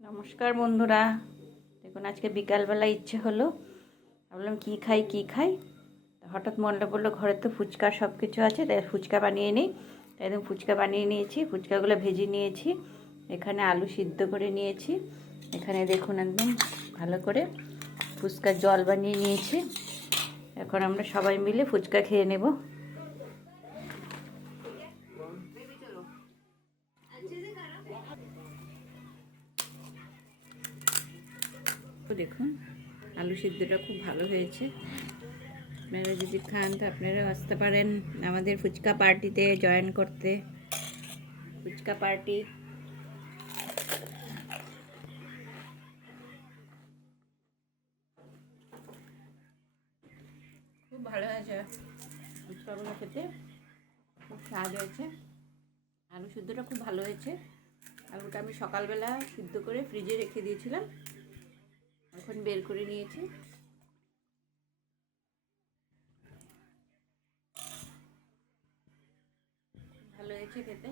নমস্কার বন্ধুরা, দেখুন আজকে বিকালবেলা ইচ্ছে হলো, ভাবলাম কী খাই। হঠাৎ মনে পড়লো ঘরে তো ফুচকা সব কিছু আছে, তাই ফুচকা বানিয়ে নিই। তাই একদম ফুচকা বানিয়ে নিয়েছি, ফুচকাগুলো ভেজে নিয়েছি। এখানে আলু সিদ্ধ করে নিয়েছি। এখানে দেখুন একদম ভালো করে ফুচকার জল বানিয়ে নিয়েছি। এখন আমরা সবাই মিলে ফুচকা খেয়ে নেব। দেখুন আলু সিদ্ধটা খুব ভালো হয়েছে। আপনারা যদি খান তো আপনারাও আসতে পারেন আমাদের ফুচকা পার্টিতে জয়েন করতে। ফুচকা পার্টি খুব ভালো হয়েছে, ফুচকাগুলো খেতে খুব স্বাদ হয়েছে। আলু সিদ্ধটা খুব ভালো হয়েছে। আলুটা আমি সকালবেলা সিদ্ধ করে ফ্রিজে রেখে দিয়েছিলাম, এখন বের করে নিয়েছি। ভালো হয়েছে খেতে।